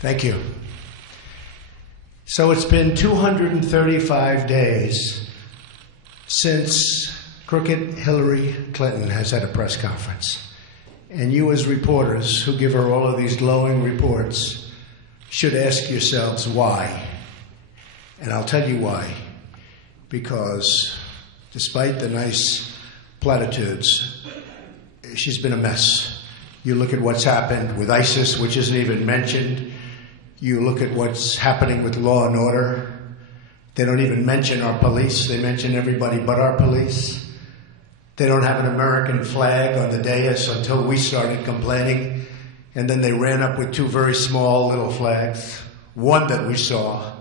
Thank you. So it's been 235 days since crooked Hillary Clinton has had a press conference. And you as reporters who give her all of these glowing reports should ask yourselves why. And I'll tell you why. Because despite the nice platitudes, she's been a mess. You look at what's happened with ISIS, which isn't even mentioned. You look at what's happening with law and order. They don't even mention our police. They mention everybody but our police. They don't have an American flag on the dais until we started complaining. And then they ran up with two very small little flags, one that we saw.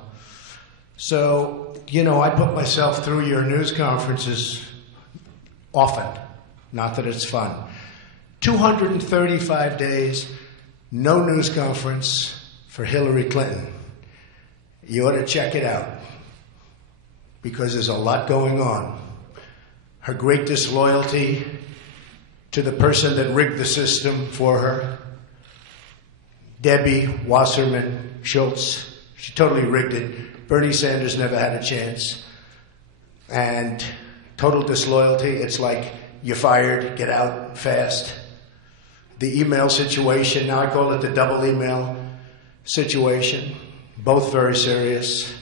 So, you know, I put myself through your news conferences often. Not that it's fun. 235 days, no news conference for Hillary Clinton. You ought to check it out because there's a lot going on. Her great disloyalty to the person that rigged the system for her, Debbie Wasserman Schultz, she totally rigged it. Bernie Sanders never had a chance. And total disloyalty, it's like you're fired, get out fast. The email situation, now I call it the double email situation, both very serious.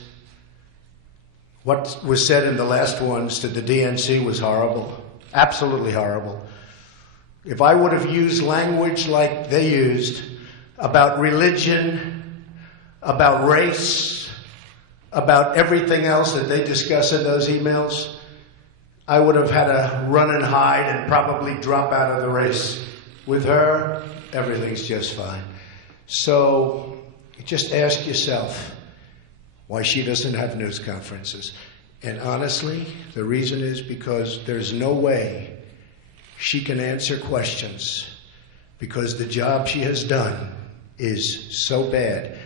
What was said in the last ones to the DNC was horrible, absolutely horrible. If I would have used language like they used about religion, about race, about everything else that they discuss in those emails, I would have had to run and hide and probably drop out of the race. With her, everything's just fine. So just ask yourself why she doesn't have news conferences. And honestly, the reason is because there's no way she can answer questions because the job she has done is so bad.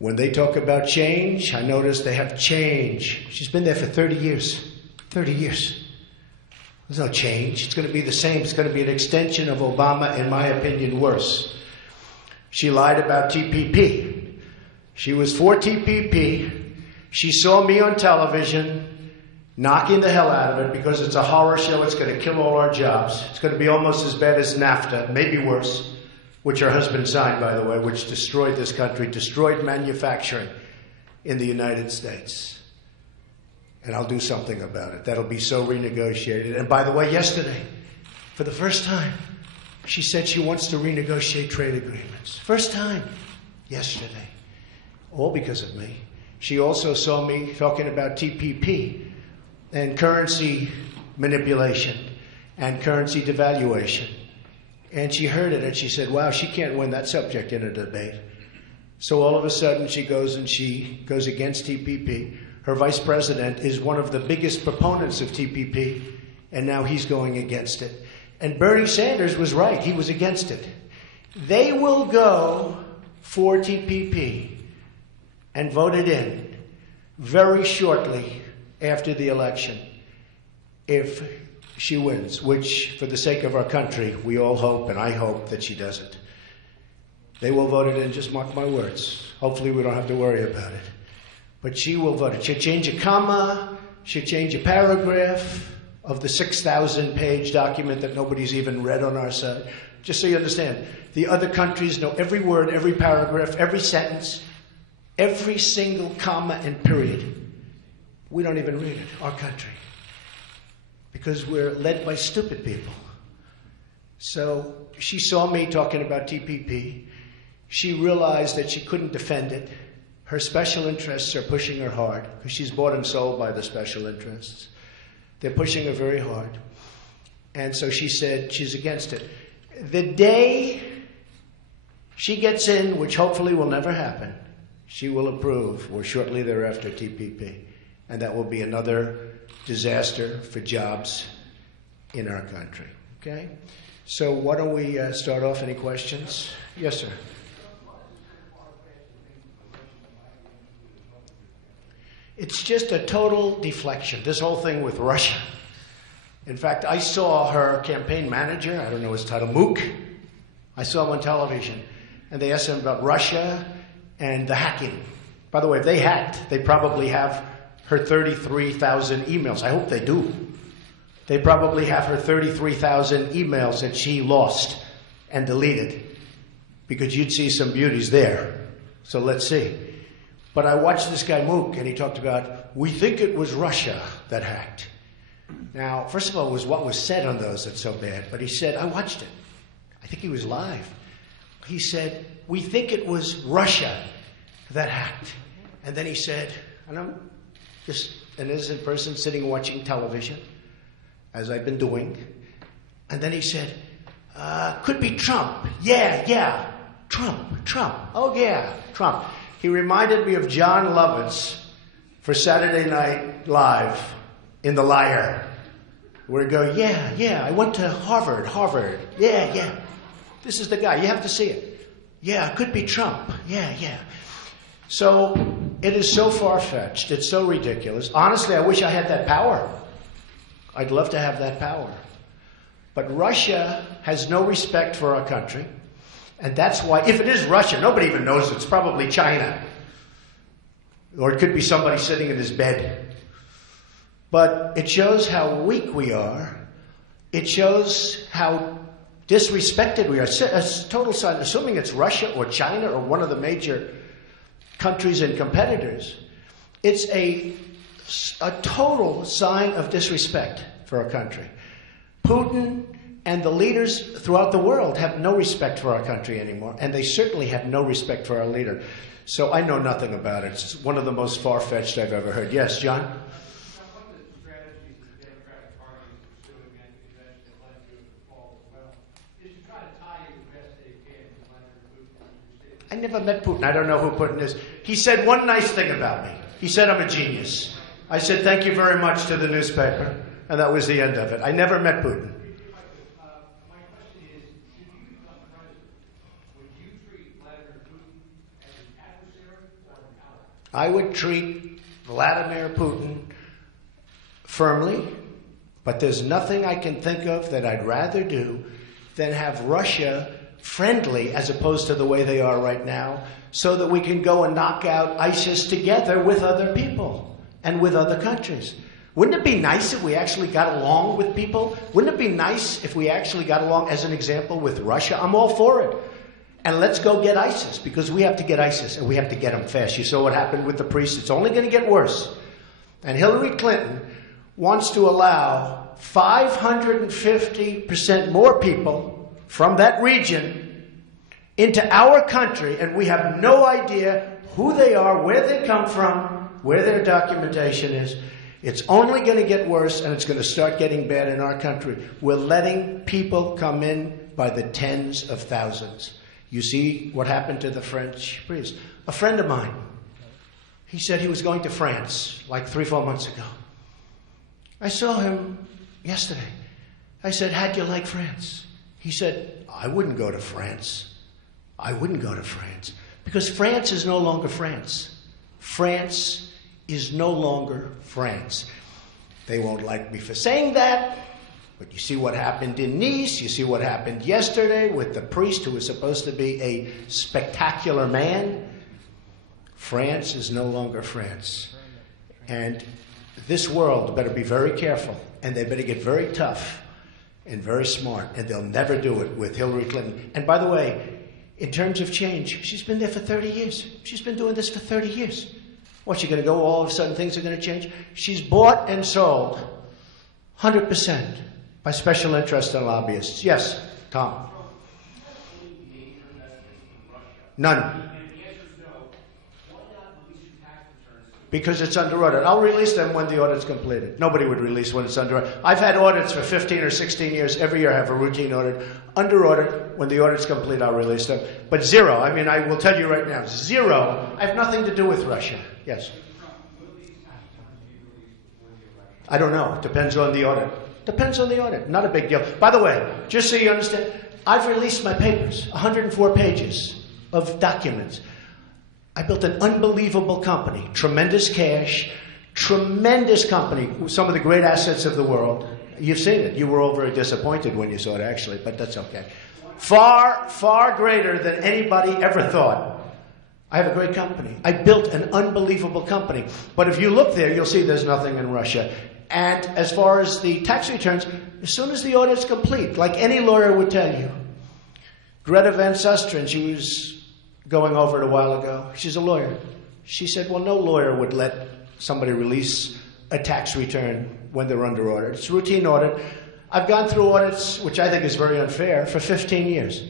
When they talk about change, I notice they have change. She's been there for 30 years. 30 years. There's no change. It's going to be the same. It's going to be an extension of Obama, in my opinion, worse. She lied about TPP. She was for TPP. She saw me on television knocking the hell out of it because it's a horror show. It's going to kill all our jobs. It's going to be almost as bad as NAFTA, maybe worse, which her husband signed, by the way, which destroyed this country, destroyed manufacturing in the United States. And I'll do something about it. That'll be so renegotiated. And by the way, yesterday, for the first time, she said she wants to renegotiate trade agreements. First time, yesterday. All because of me. She also saw me talking about TPP and currency manipulation and currency devaluation. And she heard it and she said, wow, she can't win that subject in a debate. So all of a sudden she goes against TPP. Her vice president is one of the biggest proponents of TPP, and now he's going against it. And Bernie Sanders was right. He was against it. They will go for TPP and vote it in very shortly after the election if she wins, which, for the sake of our country, we all hope, and I hope that she doesn't. They will vote it in, just mark my words. Hopefully we don't have to worry about it. But she will vote it. She'll change a comma, she'll change a paragraph of the 6,000-page document that nobody's even read on our side. Just so you understand, the other countries know every word, every paragraph, every sentence, every single comma and period. We don't even read it, our country, because we're led by stupid people. So she saw me talking about TPP. She realized that she couldn't defend it. Her special interests are pushing her hard because she's bought and sold by the special interests. They're pushing her very hard. And so she said she's against it. The day she gets in, which hopefully will never happen, she will approve, or shortly thereafter, TPP. And that will be another disaster for jobs in our country. Okay? So why don't we start off? Any questions? Yes, sir. It's just a total deflection, this whole thing with Russia. In fact, I saw her campaign manager, I don't know his title, Mook. I saw him on television. And they asked him about Russia and the hacking. By the way, if they hacked, they probably have her 33,000 emails. I hope they do. They probably have her 33,000 emails that she lost and deleted, because you'd see some beauties there. So let's see. But I watched this guy Mook, and he talked about, we think it was Russia that hacked. Now, first of all, it was what was said on those that's so bad. But he said, I watched it. I think he was live. He said, we think it was Russia that hacked. And then he said, and I'm just an innocent person sitting watching television, as I've been doing. And then he said, could be Trump. Yeah, Trump. Oh, yeah, Trump. He reminded me of John Lovitz for Saturday Night Live in The Liar, where he go, yeah, I went to Harvard. Yeah. This is the guy. You have to see it. Yeah, it could be Trump. Yeah. So it is so far-fetched. It's so ridiculous. Honestly, I wish I had that power. I'd love to have that power. But Russia has no respect for our country. And that's why, if it is Russia, nobody even knows it's probably China. Or it could be somebody sitting in his bed. But it shows how weak we are. It shows how disrespected we are. A total sign, assuming it's Russia or China or one of the major countries and competitors, it's a total sign of disrespect for our country. Putin and the leaders throughout the world have no respect for our country anymore, and they certainly have no respect for our leader. So I know nothing about it. It's one of the most far-fetched I've ever heard. Yes, John? One of the strategies the Democratic Party is pursuing and eventually led to the fall as well is to try to tie you the best they can to Vladimir Putin. I never met Putin. I don't know who Putin is. He said one nice thing about me. He said I'm a genius. I said thank you very much to the newspaper, and that was the end of it. I never met Putin. My question is, should you become president, would you treat Vladimir Putin as an adversary or an ally? I would treat Vladimir Putin firmly, but there's nothing I can think of that I'd rather do than have Russia friendly as opposed to the way they are right now, so that we can go and knock out ISIS together with other people and with other countries. Wouldn't it be nice if we actually got along with people? Wouldn't it be nice if we actually got along, as an example, with Russia? I'm all for it. And let's go get ISIS, because we have to get ISIS, and we have to get them fast. You saw what happened with the priests. It's only going to get worse. And Hillary Clinton wants to allow 550% more people from that region into our country, and we have no idea who they are, where they come from, where their documentation is. It's only going to get worse, and it's going to start getting bad in our country. We're letting people come in by the tens of thousands. You see what happened to the French priest. A friend of mine, he said he was going to France like 3-4 months ago. I saw him yesterday. I said, how'd you like France? He said, I wouldn't go to France. I wouldn't go to France. Because France is no longer France. France is no longer France. They won't like me for saying that, but you see what happened in Nice. You see what happened yesterday with the priest who was supposed to be a spectacular man. France is no longer France. And this world better be very careful, and they better get very tough and very smart, and they'll never do it with Hillary Clinton. And by the way, in terms of change, she's been there for 30 years. She's been doing this for 30 years. What's she going to go, all of a sudden things are going to change? She's bought and sold 100% by special interests and lobbyists. Yes, Tom? None. Because it's under audit. I'll release them when the audit's completed. Nobody would release when it's under audit. I've had audits for 15 or 16 years. Every year I have a routine audit. Under audit, when the audit's complete, I'll release them. But zero. I mean, I will tell you right now, zero. I have nothing to do with Russia. Yes. I don't know. Depends on the audit. Depends on the audit. Not a big deal. By the way, just so you understand, I've released my papers, 104 pages of documents. I built an unbelievable company, tremendous cash, tremendous company, some of the great assets of the world. You've seen it. You were all very disappointed when you saw it, actually, but that's okay. Far, far greater than anybody ever thought. I have a great company. I built an unbelievable company. But if you look there, you'll see there's nothing in Russia. And as far as the tax returns, as soon as the audit's complete, like any lawyer would tell you, Greta Van Susteren, she was going over it a while ago. She's a lawyer. She said, well, no lawyer would let somebody release a tax return when they're under audit. It's a routine audit. I've gone through audits, which I think is very unfair, for 15 years.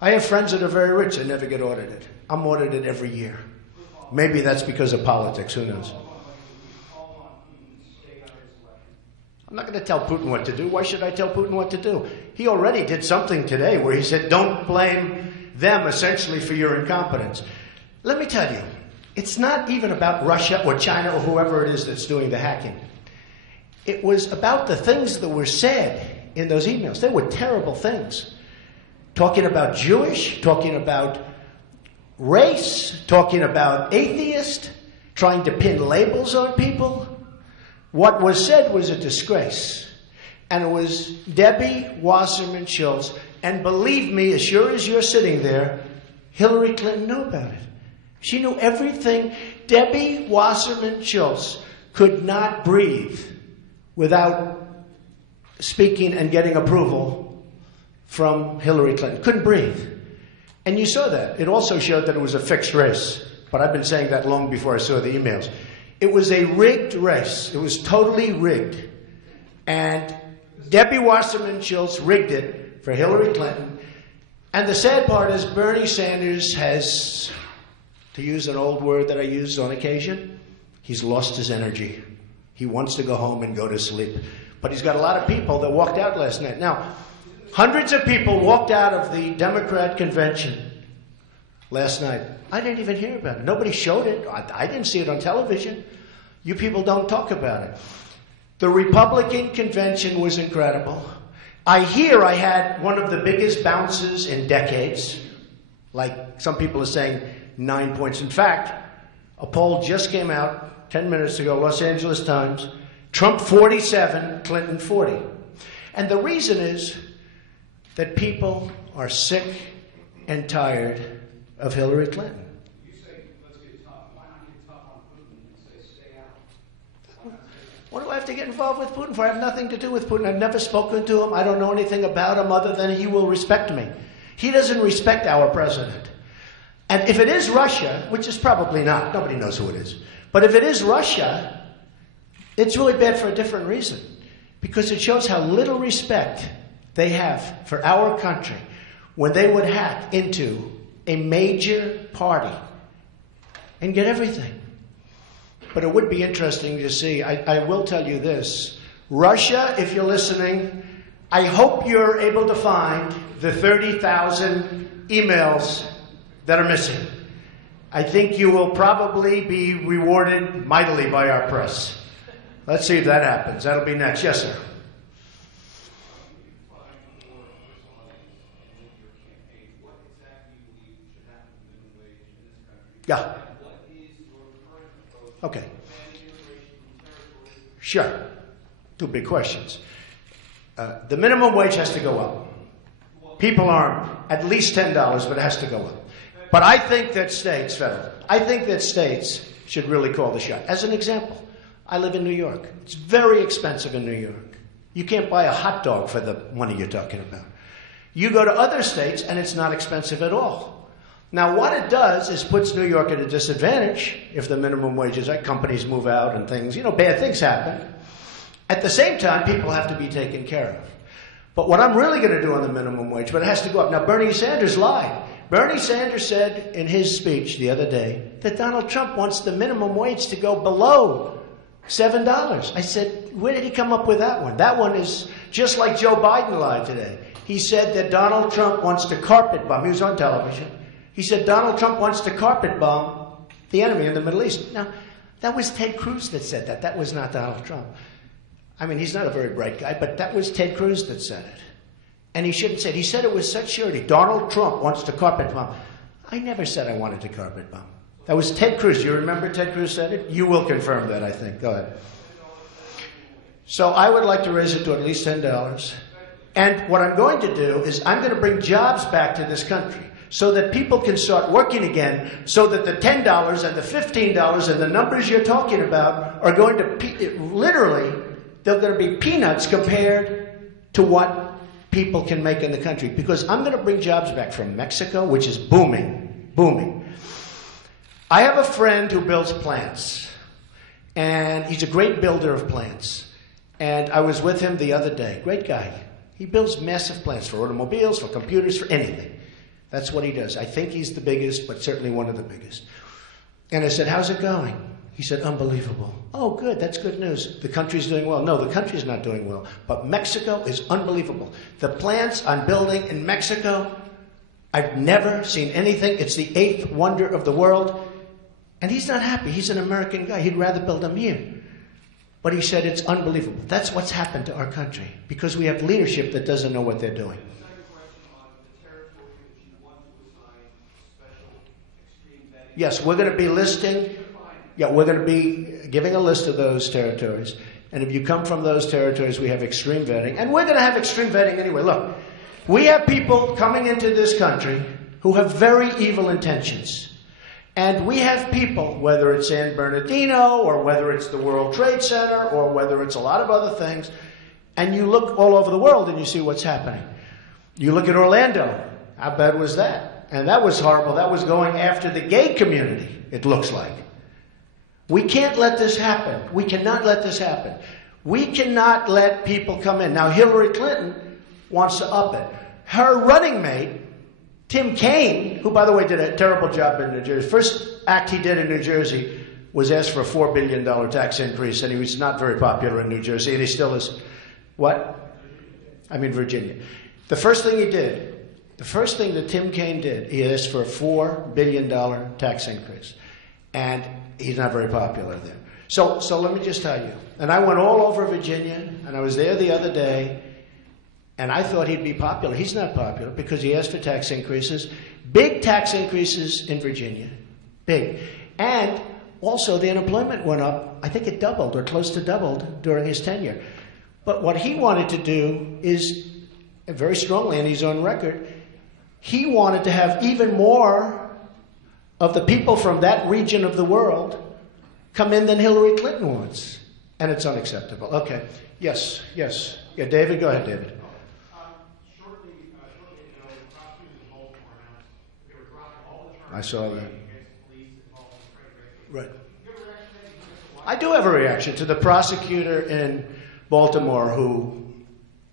I have friends that are very rich and never get audited. I'm audited every year. Maybe that's because of politics. Who knows? I'm not going to tell Putin what to do. Why should I tell Putin what to do? He already did something today where he said, don't blame them essentially for your incompetence. Let me tell you, it's not even about Russia or China or whoever it is that's doing the hacking. It was about the things that were said in those emails. They were terrible things. Talking about Jewish, talking about race, talking about atheist, trying to pin labels on people. What was said was a disgrace. And it was Debbie Wasserman Schultz. And believe me, as sure as you're sitting there, Hillary Clinton knew about it. She knew everything. Debbie Wasserman Schultz could not breathe without speaking and getting approval from Hillary Clinton. Couldn't breathe. And you saw that. It also showed that it was a fixed race. But I've been saying that long before I saw the emails. It was a rigged race. It was totally rigged. And Debbie Wasserman Schultz rigged it for Hillary Clinton. And the sad part is Bernie Sanders has, to use an old word that I use on occasion, he's lost his energy. He wants to go home and go to sleep. But he's got a lot of people that walked out last night. Now, hundreds of people walked out of the Democrat convention last night. I didn't even hear about it. Nobody showed it. I didn't see it on television. You people don't talk about it. The Republican convention was incredible. I hear I had one of the biggest bounces in decades. Like some people are saying 9 points. In fact, a poll just came out 10 minutes ago, Los Angeles Times. Trump 47, Clinton 40. And the reason is that people are sick and tired of Hillary Clinton. You say, let's get tough. Why not get tough on Putin and say, stay out? What do I have to get involved with Putin for? I have nothing to do with Putin. I've never spoken to him. I don't know anything about him other than he will respect me. He doesn't respect our president. And if it is Russia, which is probably not, nobody knows who it is, but if it is Russia, it's really bad for a different reason. Because it shows how little respect they have for our country when they would hack into a major party and get everything. But it would be interesting to see. I will tell you this. Russia, if you're listening, I hope you're able to find the 30,000 emails that are missing. I think you will probably be rewarded mightily by our press. Let's see if that happens. That'll be next. Yes, sir. Yeah. Okay. Sure. Two big questions. The minimum wage has to go up. People aren't at least $10, but it has to go up. But I think that states, federal, I think that states should really call the shot. As an example, I live in New York. It's very expensive in New York. You can't buy a hot dog for the money you're talking about. You go to other states and it's not expensive at all. Now, what it does is puts New York at a disadvantage if the minimum wages, like companies move out and things, bad things happen. At the same time, people have to be taken care of. But what I'm really going to do on the minimum wage, but it has to go up. Now, Bernie Sanders lied. Bernie Sanders said in his speech the other day that Donald Trump wants the minimum wage to go below $7. I said, where did he come up with that one? That one is just like Joe Biden lied today. He said that Donald Trump wants to carpet bomb. He was on television. He said Donald Trump wants to carpet bomb the enemy in the Middle East. Now, that was Ted Cruz that said that. That was not Donald Trump. I mean, he's not a very bright guy, but that was Ted Cruz that said it. And he shouldn't say it. He said it with such surety. Donald Trump wants to carpet bomb. I never said I wanted to carpet bomb. That was Ted Cruz. You remember Ted Cruz said it? You will confirm that, I think. Go ahead. So I would like to raise it to at least $10. And what I'm going to do is I'm going to bring jobs back to this country. so that people can start working again, so that the $10 and the $15 and the numbers you're talking about are going to, literally, they're going to be peanuts compared to what people can make in the country. Because I'm going to bring jobs back from Mexico, which is booming, booming. I have a friend who builds plants, and he's a great builder of plants. And I was with him the other day. Great guy. He builds massive plants for automobiles, for computers, for anything. That's what he does. I think he's the biggest, but certainly one of the biggest. And I said, how's it going? He said, unbelievable. Oh, good. That's good news. The country's doing well. No, the country's not doing well. But Mexico is unbelievable. The plants I'm building in Mexico, I've never seen anything. It's the 8th wonder of the world. And he's not happy. He's an American guy. He'd rather build them here. But he said it's unbelievable. That's what's happened to our country. Because we have leadership that doesn't know what they're doing. Yes, we're going to be listing, we're going to be giving a list of those territories. And if you come from those territories, we have extreme vetting. And we're going to have extreme vetting anyway. Look, we have people coming into this country who have very evil intentions. And we have people, whether it's San Bernardino, or whether it's the World Trade Center, or whether it's a lot of other things, and you look all over the world and you see what's happening. You look at Orlando. How bad was that? And that was horrible. That was going after the gay community, it looks like. We can't let this happen. We cannot let this happen. We cannot let people come in. Now, Hillary Clinton wants to up it. Her running mate, Tim Kaine, who, by the way, did a terrible job in New Jersey. First act he did in New Jersey was ask for a $4 billion tax increase, and he was not very popular in New Jersey, and he still is. What? I mean, Virginia. The first thing he did, the first thing that Tim Kaine did, he asked for a $4 billion tax increase. And he's not very popular there. So let me just tell you. And I went all over Virginia, and I was there the other day, and I thought he'd be popular. He's not popular because he asked for tax increases. Big tax increases in Virginia. Big. And also the unemployment went up. I think it doubled or close to doubled during his tenure. But what he wanted to do is, very strongly, and he's on record, he wanted to have even more of the people from that region of the world come in than Hillary Clinton wants. And it's unacceptable. Okay. Yes. Yeah, David, go ahead, David. Shortly ago, the prosecutors in Baltimore announced they were dropping all the charges I saw that. against police involved in Right. You have a reaction? I do have a reaction to the prosecutor in Baltimore who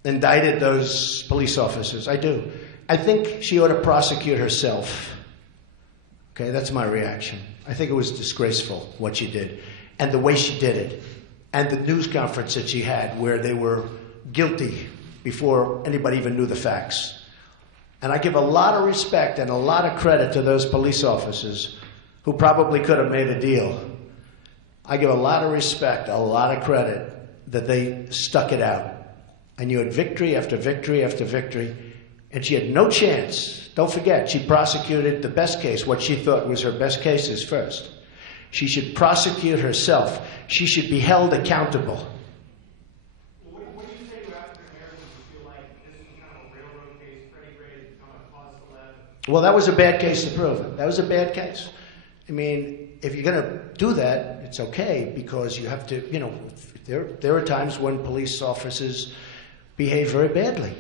indicted those police officers. I do. I think she ought to prosecute herself. Okay, that's my reaction. I think it was disgraceful what she did and the way she did it and the news conference that she had where they were guilty before anybody even knew the facts. And I give a lot of respect and a lot of credit to those police officers who probably could have made a deal. I give a lot of respect, a lot of credit that they stuck it out. And you had victory after victory after victory. And she had no chance. Don't forget, she prosecuted the best case, what she thought was her best cases first. She should prosecute herself. She should be held accountable. What do you say to African Americans who feel like this is kind of a railroad case, Freddie Gray has become a cause célèbre? Well, that was a bad case to prove. That was a bad case. I mean, if you're going to do that, it's okay because you have to, you know, there are times when police officers behave very badly.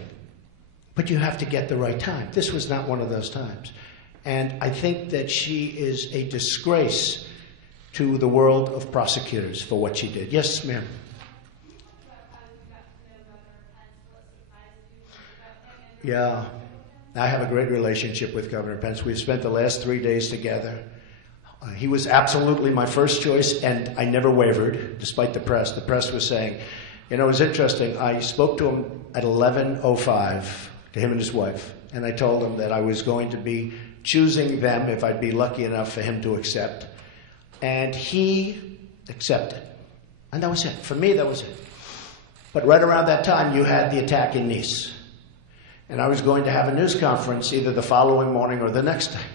But you have to get the right time. This was not one of those times. And I think that she is a disgrace to the world of prosecutors for what she did. Yes, ma'am. Yeah. I have a great relationship with Governor Pence. We've spent the last 3 days together. He was absolutely my first choice, and I never wavered, despite the press. The press was saying, you know, it was interesting. I spoke to him at 11:05. To him and his wife, and I told him that I was going to be choosing them if I'd be lucky enough for him to accept. And he accepted. And that was it. For me, that was it. But right around that time, you had the attack in Nice. And I was going to have a news conference either the following morning or the next day.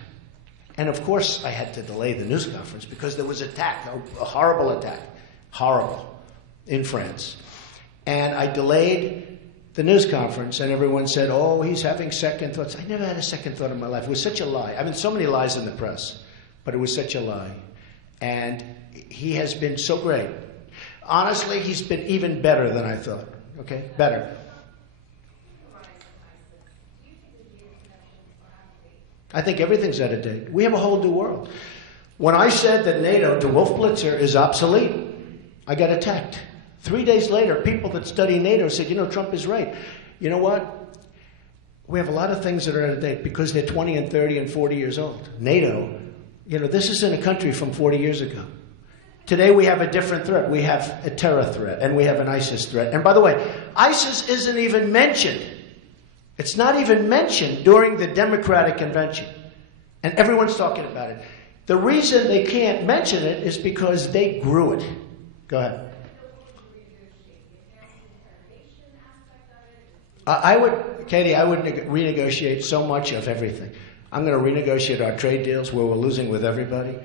And of course, I had to delay the news conference because there was an attack, a horrible attack, horrible, in France. And I delayed the news conference, and everyone said, oh, he's having second thoughts. I never had a second thought in my life. It was such a lie. I mean, so many lies in the press, but it was such a lie. And he has been so great. Honestly, he's been even better than I thought. Okay? Better. I think everything's out of date. We have a whole new world. When I said that NATO, to Wolf Blitzer, is obsolete, I got attacked. 3 days later, people that study NATO said, you know, Trump is right. You know what? We have a lot of things that are out of date because they're 20 and 30 and 40 years old. NATO, you know, this isn't a country from 40 years ago. Today we have a different threat. We have a terror threat, and we have an ISIS threat. And by the way, ISIS isn't even mentioned. It's not even mentioned during the Democratic Convention. And everyone's talking about it. The reason they can't mention it is because they grew it. Go ahead. Katie, I would renegotiate so much of everything. I'm going to renegotiate our trade deals where we're losing with everybody.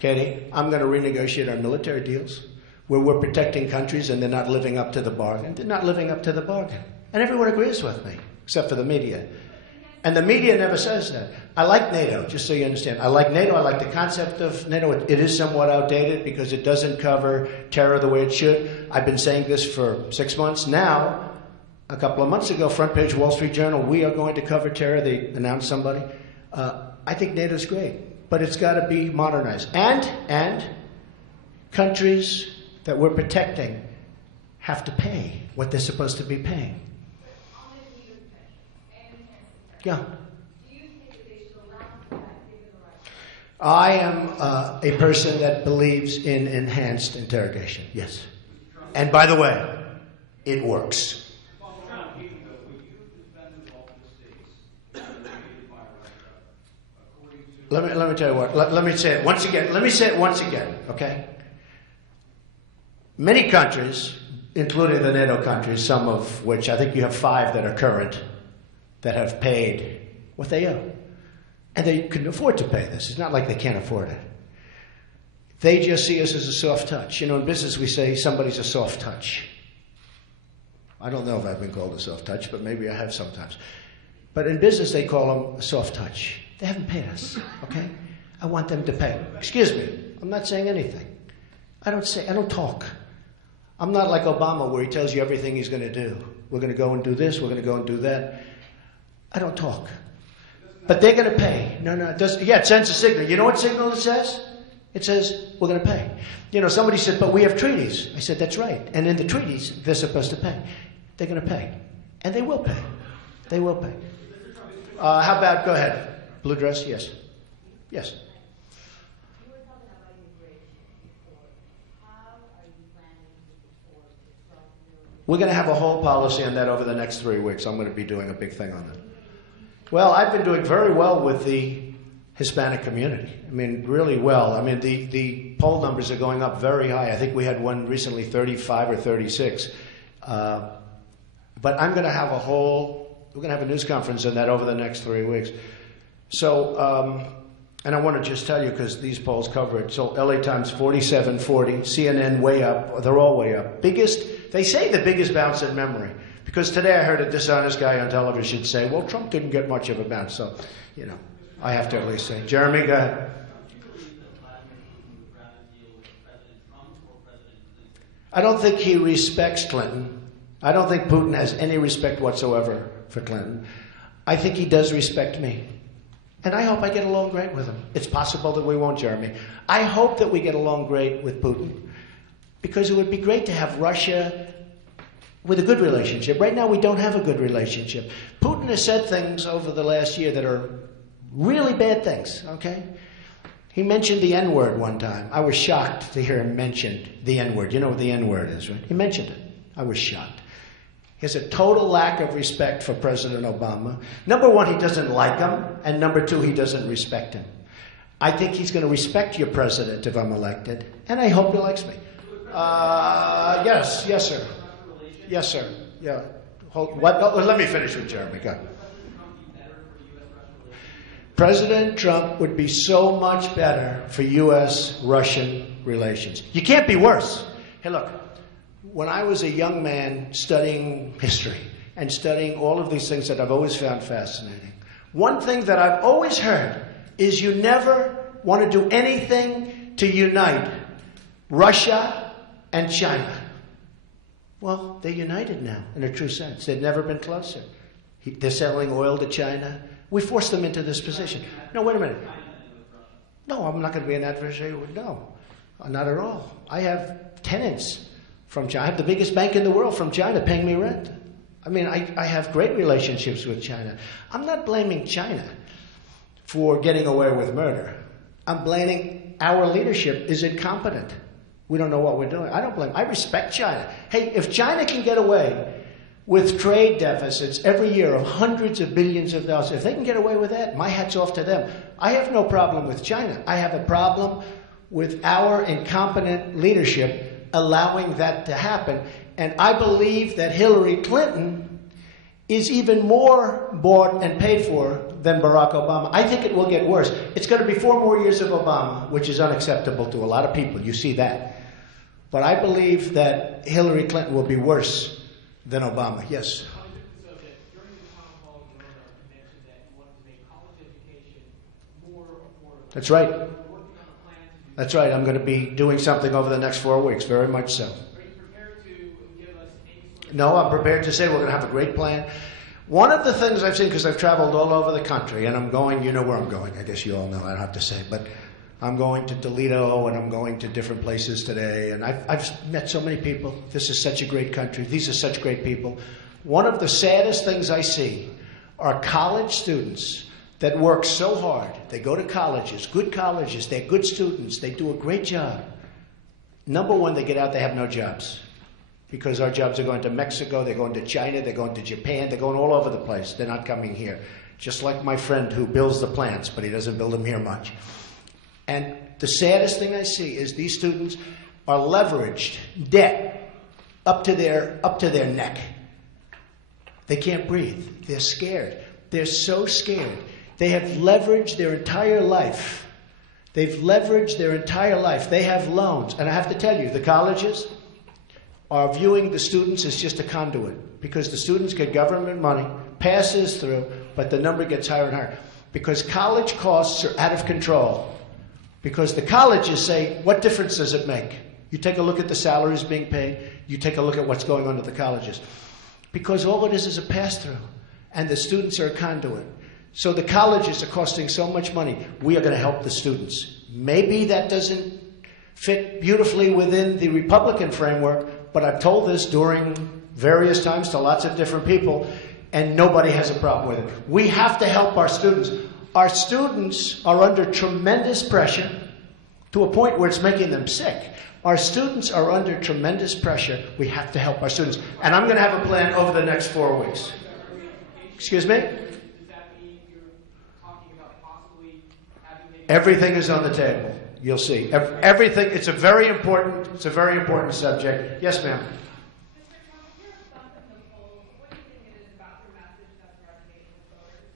Katie, I'm going to renegotiate our military deals where we're protecting countries and they're not living up to the bargain. They're not living up to the bargain. And everyone agrees with me, except for the media. And the media never says that. I like NATO, just so you understand. I like NATO. I like the concept of NATO. It is somewhat outdated because it doesn't cover terror the way it should. I've been saying this for 6 months now. A couple of months ago, front page Wall Street Journal, we are going to cover terror. They announced somebody. I think NATO's great, but it's got to be modernized. And countries that we're protecting have to pay what they're supposed to be paying. Yeah. I am a person that believes in enhanced interrogation, yes. And by the way, it works. Let me tell you what. Let me say it once again. Let me say it once again, okay? Many countries, including the NATO countries, some of which I think you have 5 that are current, that have paid what they owe. And they can afford to pay this. It's not like they can't afford it. They just see us as a soft touch. You know, in business we say somebody's a soft touch. I don't know if I've been called a soft touch, but maybe I have sometimes. But in business they call them a soft touch. They haven't paid us, okay? I want them to pay. Excuse me, I'm not saying anything. I don't talk. I'm not like Obama where he tells you everything he's going to do. We're going to go and do this, we're going to go and do that. I don't talk. But they're going to pay. No, it doesn't. Yeah, it sends a signal. You know what signal it says? It says, we're going to pay. You know, somebody said, but we have treaties. I said, that's right. And in the treaties, they're supposed to pay. They're going to pay. And they will pay. They will pay. How about, go ahead. Blue dress, yes. Yes. You were talking about immigration before. How are you planning to support the 12 million? We're going to have a whole policy on that over the next 3 weeks. I'm going to be doing a big thing on that. Well, I've been doing very well with the Hispanic community. I mean, really well. I mean, the poll numbers are going up very high. I think we had one recently, 35 or 36. But I'm going to have we're going to have a news conference on that over the next 3 weeks. So, and I want to just tell you, because these polls cover it. So LA Times 47-40, CNN way up. They're all way up. They say the biggest bounce in memory. Because today I heard a dishonest guy on television say, well, Trump didn't get much of a bounce. So, you know, I have to at least say. Jeremy, go ahead. I don't think he respects Clinton. I don't think Putin has any respect whatsoever for Clinton. I think he does respect me. And I hope I get along great with him. It's possible that we won't, Jeremy. I hope that we get along great with Putin. Because it would be great to have Russia with a good relationship. Right now we don't have a good relationship. Putin has said things over the last year that are really bad things, okay? He mentioned the N-word one time. I was shocked to hear him mention the N-word. You know what the N-word is, right? He mentioned it. I was shocked. He has a total lack of respect for President Obama. Number one, he doesn't like him. And number two, he doesn't respect him. I think he's going to respect your president if I'm elected. And I hope he likes me. Yes, sir. Yes, sir. Yeah. Let me finish with Jeremy. Go ahead. President Trump would be so much better for U.S.-Russian relations. You can't be worse. Hey, look. When I was a young man studying history, and studying all of these things that I've always found fascinating. One thing that I've always heard is you never want to do anything to unite Russia and China. Well, they're united now, in a true sense. They've never been closer. They're selling oil to China. We forced them into this position. No, wait a minute. No, I'm not going to be an adversary. No, not at all. I have tenants from China. I have the biggest bank in the world from China paying me rent. I mean, I have great relationships with China. I'm not blaming China for getting away with murder. I'm blaming our leadership is incompetent. We don't know what we're doing. I don't blame. I respect China. Hey, if China can get away with trade deficits every year of hundreds of billions of dollars, if they can get away with that, my hat's off to them. I have no problem with China. I have a problem with our incompetent leadership allowing that to happen. And I believe that Hillary Clinton is even more bought and paid for than Barack Obama. I think it will get worse. It's going to be 4 more years of Obama, which is unacceptable to a lot of people. You see that. But I believe that Hillary Clinton will be worse than Obama. Yes? So that during the town hall, you mentioned that you wanted to make college education more affordable. That's right. We're working on a plan to do That's right. I'm going to be doing something over the next 4 weeks, very much so. Are you prepared to give us any sort of... No, I'm prepared to say we're going to have a great plan. One of the things I've seen, because I've traveled all over the country, and I'm going, you know where I'm going, I guess you all know, I don't have to say, but I'm going to Toledo, and I'm going to different places today, and I've met so many people. This is such a great country. These are such great people. One of the saddest things I see are college students that work so hard. They go to colleges, good colleges, they're good students, they do a great job. Number one, they get out, they have no jobs. Because our jobs are going to Mexico, they're going to China, they're going to Japan, they're going all over the place. They're not coming here. Just like my friend who builds the plants, but he doesn't build them here much. And the saddest thing I see is these students are leveraged, debt, up to their neck. They can't breathe. They're scared. They're so scared. They have leveraged their entire life. They've leveraged their entire life. They have loans. And I have to tell you, the colleges are viewing the students as just a conduit because the students get government money, passes through, but the number gets higher and higher because college costs are out of control. Because the colleges say, what difference does it make? You take a look at the salaries being paid, you take a look at what's going on at the colleges. Because all it is a pass-through, and the students are a conduit. So the colleges are costing so much money, we are going to help the students. Maybe that doesn't fit beautifully within the Republican framework, but I've told this during various times to lots of different people, and nobody has a problem with it. We have to help our students. Our students are under tremendous pressure to a point where it's making them sick. Our students are under tremendous pressure. We have to help our students. And I'm going to have a plan over the next 4 weeks. Excuse me? Does that mean you're talking about possibly having... Everything is on the table. You'll see. Everything. It's a very important subject. Yes, ma'am. Mr. Trump, your thoughts on the polls. What do you think it is about your message that's resonating with voters?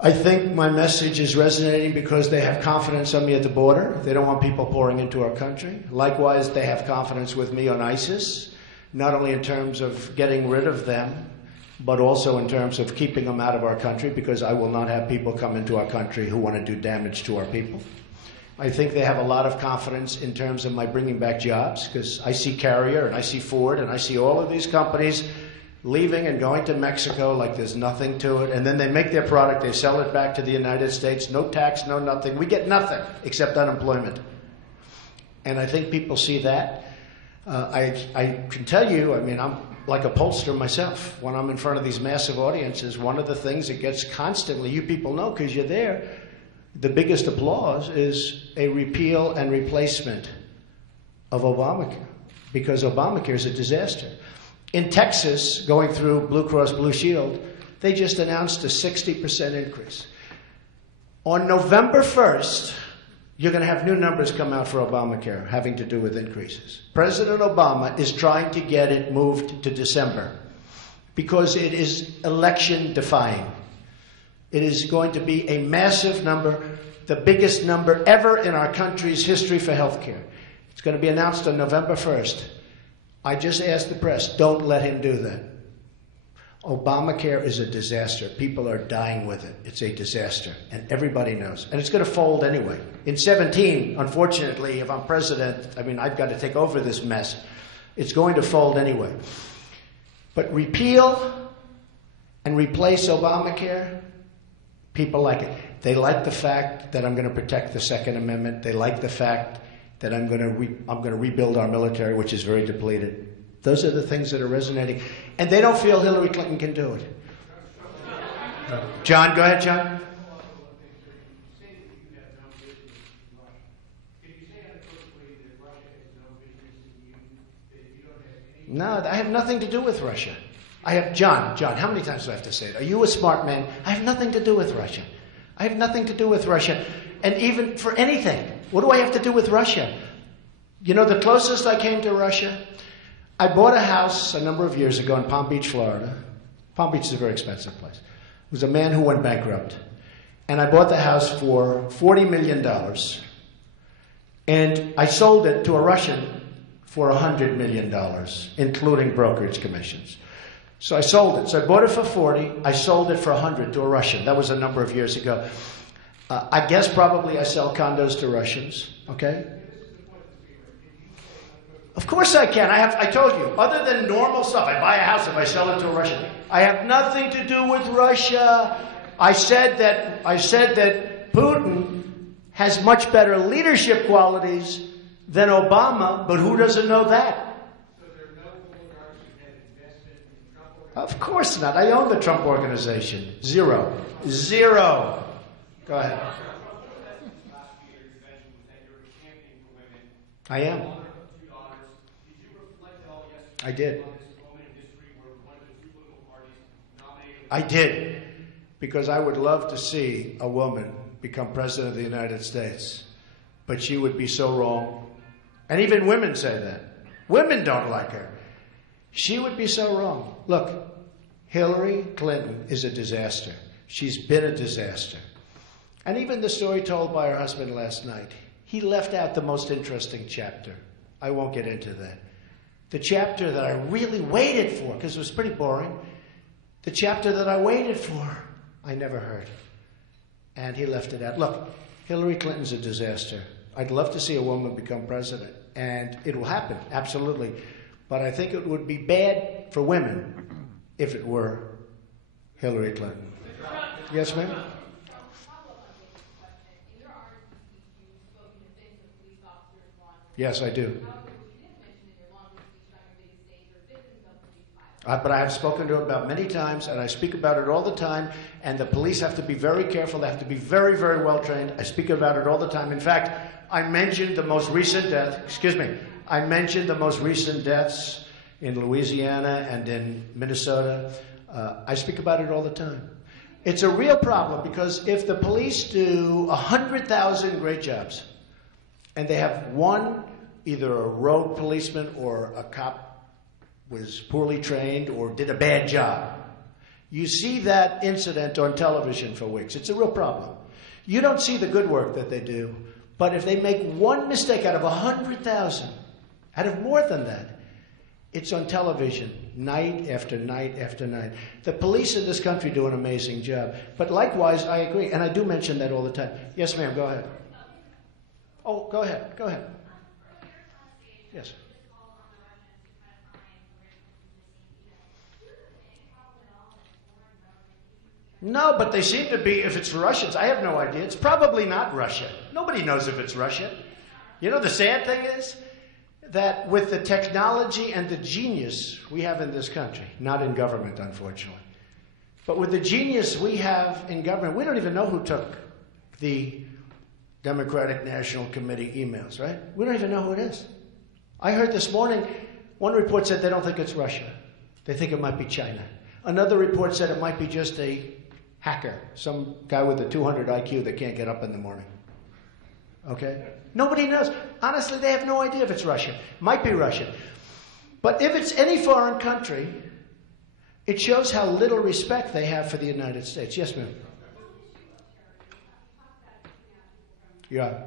I think my message is resonating because they have confidence on me at the border. They don't want people pouring into our country. Likewise, they have confidence with me on ISIS, not only in terms of getting rid of them, but also in terms of keeping them out of our country, because I will not have people come into our country who want to do damage to our people. I think they have a lot of confidence in terms of my bringing back jobs, because I see Carrier and I see Ford and I see all of these companies leaving and going to Mexico like there's nothing to it. And then they make their product, they sell it back to the United States, no tax, no nothing. We get nothing except unemployment. And I think people see that. I can tell you, I mean, I'm like a pollster myself. When I'm in front of these massive audiences, one of the things that gets constantly, you people know because you're there, the biggest applause is a repeal and replacement of Obamacare, because Obamacare is a disaster. In Texas, going through Blue Cross Blue Shield, they just announced a 60% increase. On November 1st, you're going to have new numbers come out for Obamacare having to do with increases. President Obama is trying to get it moved to December because it is election defying. It is going to be a massive number, the biggest number ever in our country's history for health care. It's going to be announced on November 1st. I just asked the press, don't let him do that. Obamacare is a disaster. People are dying with it. It's a disaster, and everybody knows. And it's going to fold anyway. In 17, unfortunately, if I'm president, I mean, I've got to take over this mess. It's going to fold anyway. But repeal and replace Obamacare, people like it. They like the fact that I'm going to protect the Second Amendment. They like the fact that I'm going to rebuild our military, which is very depleted. Those are the things that are resonating. And they don't feel Hillary Clinton can do it. John, go ahead, John. No, I have nothing to do with Russia. I have, John, how many times do I have to say it? Are you a smart man? I have nothing to do with Russia. I have nothing to do with Russia. And even for anything, what do I have to do with Russia? You know, the closest I came to Russia, I bought a house a number of years ago in Palm Beach, Florida. Palm Beach is a very expensive place. It was a man who went bankrupt. And I bought the house for $40 million. And I sold it to a Russian for $100 million, including brokerage commissions. So I sold it. So I bought it for 40. I sold it for 100 to a Russian. That was a number of years ago. I guess probably I sell condos to Russians. Okay? Of course I can. I told you, other than normal stuff, I buy a house if I sell it to a Russian. I have nothing to do with Russia. I said that Putin has much better leadership qualities than Obama, but who doesn't know that? So there are no oligarchs that invested in Trump? Of course not. I own the Trump organization. Zero. Go ahead. I am. I did. I did. Because I would love to see a woman become president of the United States. But she would be so wrong. And even women say that. Women don't like her. She would be so wrong. Look, Hillary Clinton is a disaster. She's been a disaster. And even the story told by her husband last night, he left out the most interesting chapter. I won't get into that. The chapter that I really waited for, because it was pretty boring, the chapter that I waited for, I never heard. And he left it out. Look, Hillary Clinton's a disaster. I'd love to see a woman become president, and it will happen, absolutely. But I think it would be bad for women if it were Hillary Clinton. Yes, ma'am? Yes, I do. But I have spoken to it about many times, and I speak about it all the time, and the police have to be very careful. They have to be very, very well trained. I speak about it all the time. In fact, I mentioned the most recent death, I mentioned the most recent deaths in Louisiana and in Minnesota. I speak about it all the time. It's a real problem, because if the police do 100,000 great jobs, and they have one, either a rogue policeman or a cop was poorly trained or did a bad job, you see that incident on television for weeks. It's a real problem. You don't see the good work that they do, but if they make one mistake out of 100,000, out of more than that, it's on television night after night after night. The police in this country do an amazing job. But likewise, I agree, and I do mention that all the time. Yes, ma'am, go ahead. Oh, go ahead. Yes. No, but they seem to be, if it's Russians, I have no idea. It's probably not Russia. Nobody knows if it's Russia. You know, the sad thing is that with the technology and the genius we have in this country, not in government, unfortunately, but with the genius we have in government, we don't even know who took the Democratic National Committee emails, right? We don't even know who it is. I heard this morning, one report said they don't think it's Russia. They think it might be China. Another report said it might be just a hacker, some guy with a 200 IQ that can't get up in the morning. Okay? Nobody knows. Honestly, they have no idea if it's Russia. Might be Russia. But if it's any foreign country, it shows how little respect they have for the United States. Yes, ma'am. Yeah.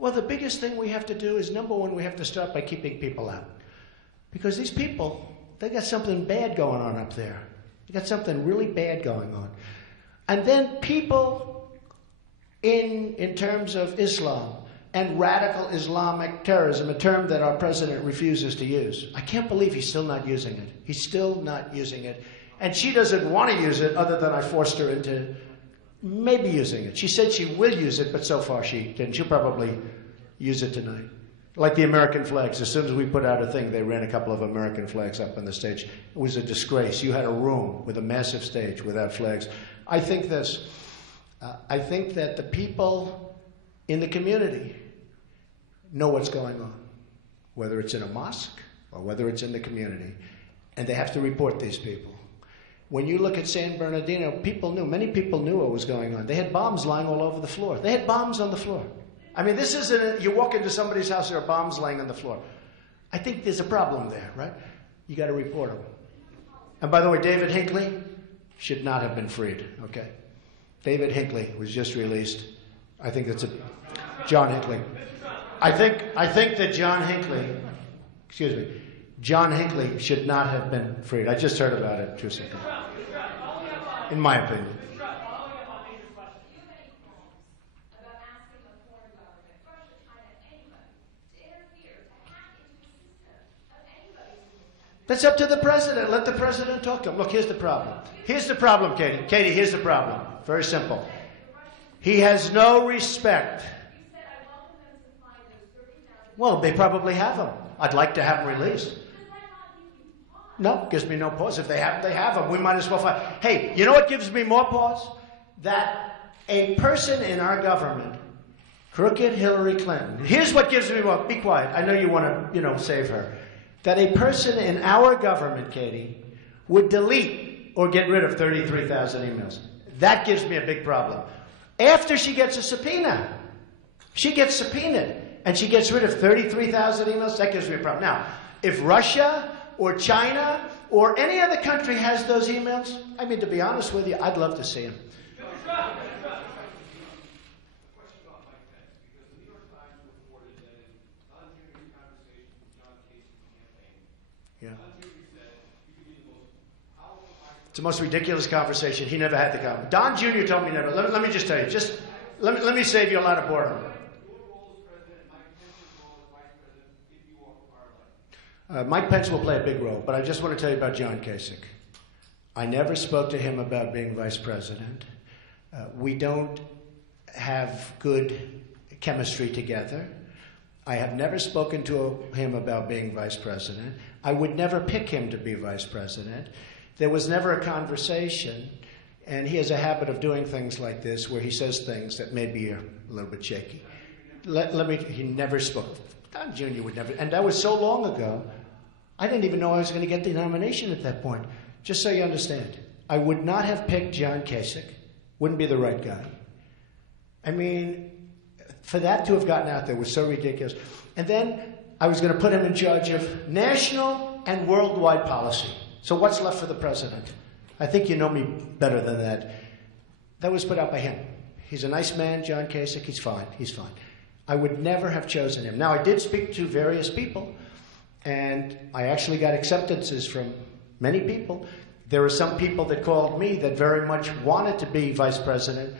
Well, the biggest thing we have to do is, number one, we have to start by keeping people out. Because these people, they got something bad going on up there. They got something really bad going on. And then people in terms of Islam and radical Islamic terrorism, a term that our president refuses to use. I can't believe he's still not using it. He's still not using it. And she doesn't want to use it other than I forced her into maybe using it. She said she will use it, but so far she didn't. She'll probably use it tonight. Like the American flags. As soon as we put out a thing, they ran a couple of American flags up on the stage. It was a disgrace. You had a room with a massive stage without flags. I think this. I think that the people in the community know what's going on, whether it's in a mosque or whether it's in the community, and they have to report these people. When you look at San Bernardino, many people knew what was going on. They had bombs lying all over the floor. They had bombs on the floor. I mean, this isn't, you walk into somebody's house, there are bombs laying on the floor. I think there's a problem there, right? You got to report them. And by the way, David Hinckley should not have been freed, okay? David Hinckley was just released. I think that's John Hinckley. I think that John Hinckley should not have been freed. I just heard about it 2 seconds. In my opinion. That's up to the president. Let the president talk to him. Look, here's the problem. Here's the problem, Katie. Katie, here's the problem. Very simple. He has no respect. Well, they probably have him. I'd like to have him released. No, gives me no pause. If they have him, they have him. We might as well fight. Hey, you know what gives me more pause? That a person in our government, crooked Hillary Clinton, here's what gives me more. Be quiet. I know you want to, save her. That a person in our government, Katie, would delete or get rid of 33,000 emails. That gives me a big problem. After she gets a subpoena, she gets subpoenaed, and she gets rid of 33,000 emails, that gives me a problem. Now, if Russia or China or any other country has those emails, I mean, to be honest with you, I'd love to see them. Yeah. It's the most ridiculous conversation. He never had the conversation. Don Jr. told me never. Let me just tell you. Let me save you a lot of boredom. Mike Pence will play a big role, but I just want to tell you about John Kasich. I never spoke to him about being vice president. We don't have good chemistry together. I have never spoken to him about being vice president. I would never pick him to be vice president. There was never a conversation, and he has a habit of doing things like this where he says things that maybe are a little bit shaky. He never spoke. Don Jr. would never, and that was so long ago, I didn't even know I was going to get the nomination at that point. Just so you understand, I would not have picked John Kasich. Wouldn't be the right guy. I mean, for that to have gotten out there was so ridiculous. And then I was going to put him in charge of national and worldwide policy. So what's left for the president? I think you know me better than that. That was put out by him. He's a nice man, John Kasich. He's fine. He's fine. I would never have chosen him. Now, I did speak to various people, and I actually got acceptances from many people. There were some people that called me that very much wanted to be vice president,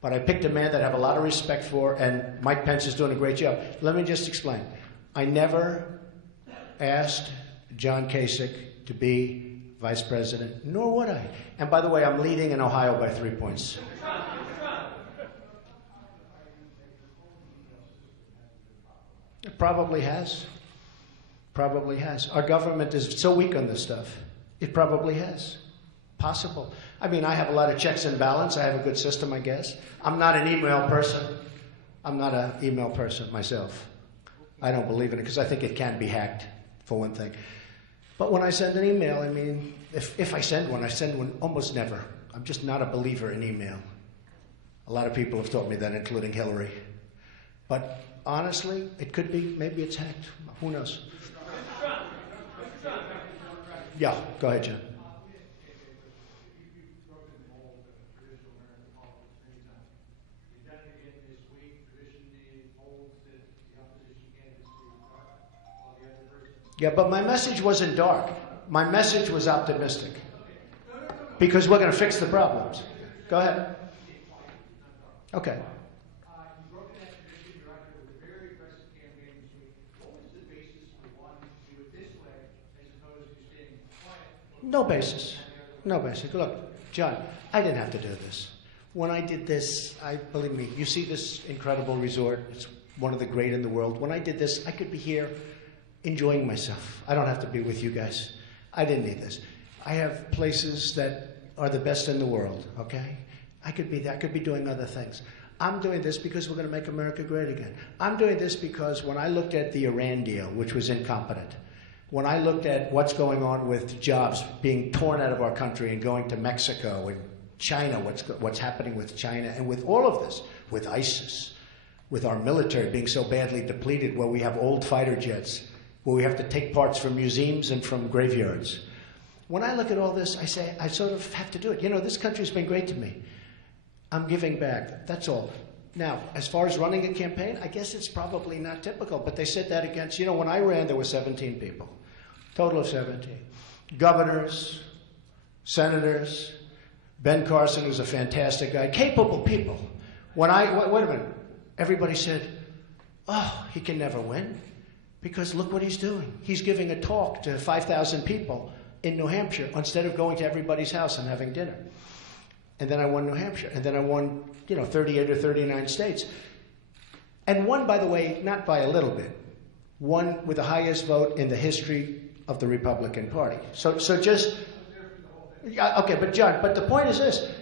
but I picked a man that I have a lot of respect for, and Mike Pence is doing a great job. Let me just explain. I never asked John Kasich to be vice president, nor would I. And by the way, I'm leading in Ohio by 3 points. It probably has. Probably has. Our government is so weak on this stuff. It probably has. Possible. I mean, I have a lot of checks and balance. I have a good system, I guess. I'm not an email person. I'm not an email person myself. I don't believe in it because I think it can be hacked, for one thing. But when I send an email, I mean, if I send one almost never. I'm just not a believer in email. A lot of people have taught me that, including Hillary. But honestly, it could be. Maybe it's hacked. Who knows? Yeah, go ahead, John. This week, traditionally holds that Yeah, but my message wasn't dark. My message was optimistic. Because we're going to fix the problems. Go ahead. Okay. You broke an exhibition, you're out there with a very aggressive campaign this week. What was the basis for wanting to do it this way as opposed to staying quiet? No basis. No basis. Look, John, I didn't have to do this. When I did this, believe me, you see this incredible resort. It's one of the great in the world. When I did this, I could be here enjoying myself. I don't have to be with you guys. I didn't need this. I have places that are the best in the world, okay? I could be there. I could be doing other things. I'm doing this because we're going to make America great again. I'm doing this because when I looked at the Iran deal, which was incompetent, when I looked at what's going on with jobs being torn out of our country and going to Mexico and China, what's happening with China, and with all of this, with ISIS, with our military being so badly depleted, where we have old fighter jets, where we have to take parts from museums and from graveyards. When I look at all this, I say, I sort of have to do it. You know, this country's been great to me. I'm giving back. That's all. Now, as far as running a campaign, I guess it's probably not typical, but they said that against, you know, when I ran, there were 17 people. Total of 17. Governors, senators, Ben Carson, who's a fantastic guy, capable people. When wait a minute, everybody said, oh, he can never win, because look what he's doing. He's giving a talk to 5,000 people in New Hampshire instead of going to everybody's house and having dinner. And then I won New Hampshire. And then I won, 38 or 39 states. And won, by the way, not by a little bit. Won with the highest vote in the history of the Republican Party. So just, okay, but John, but the point is this.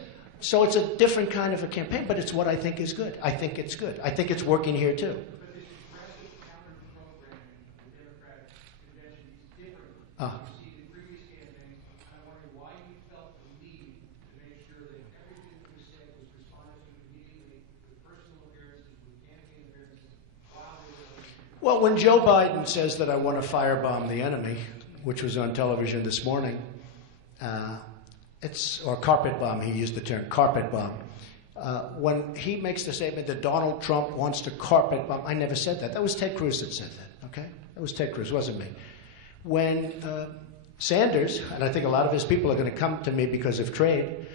So it's a different kind of a campaign, but it's what I think is good. I think it's good. I think it's working here too. But this aggressive counter-programming of the Democratic convention is different. You see the previous campaign, I'm wondering why you felt the need to make sure that everything that was said was responded to immediately with personal appearances, with campaign appearances, while they were... Well, when Joe Biden says that I want to firebomb the enemy, which was on television this morning, or carpet bomb, he used the term, carpet bomb. When he makes the statement that Donald Trump wants to carpet bomb, I never said that. That was Ted Cruz that said that, okay? That was Ted Cruz, wasn't me. When Sanders, and I think a lot of his people are going to come to me because of trade,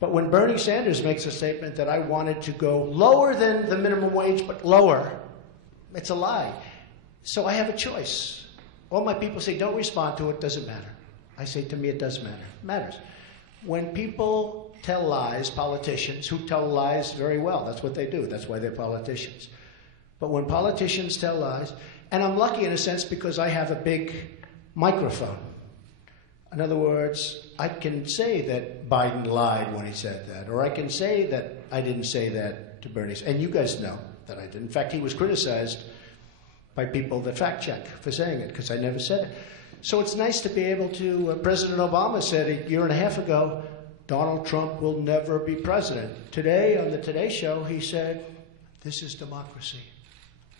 but when Bernie Sanders makes a statement that I wanted to go lower than the minimum wage, but lower, it's a lie. So I have a choice. All my people say, don't respond to it, doesn't matter. I say, to me, it does matter. It matters. When people tell lies, politicians who tell lies very well, that's what they do. That's why they're politicians. But when politicians tell lies, and I'm lucky in a sense because I have a big microphone. In other words, I can say that Biden lied when he said that, or I can say that I didn't say that to Bernie. And you guys know that I didn't. In fact, he was criticized by people that fact check for saying it, because I never said it. So it's nice to be able to, President Obama said a year and a half ago, Donald Trump will never be president. Today, on the Today Show, he said, this is democracy.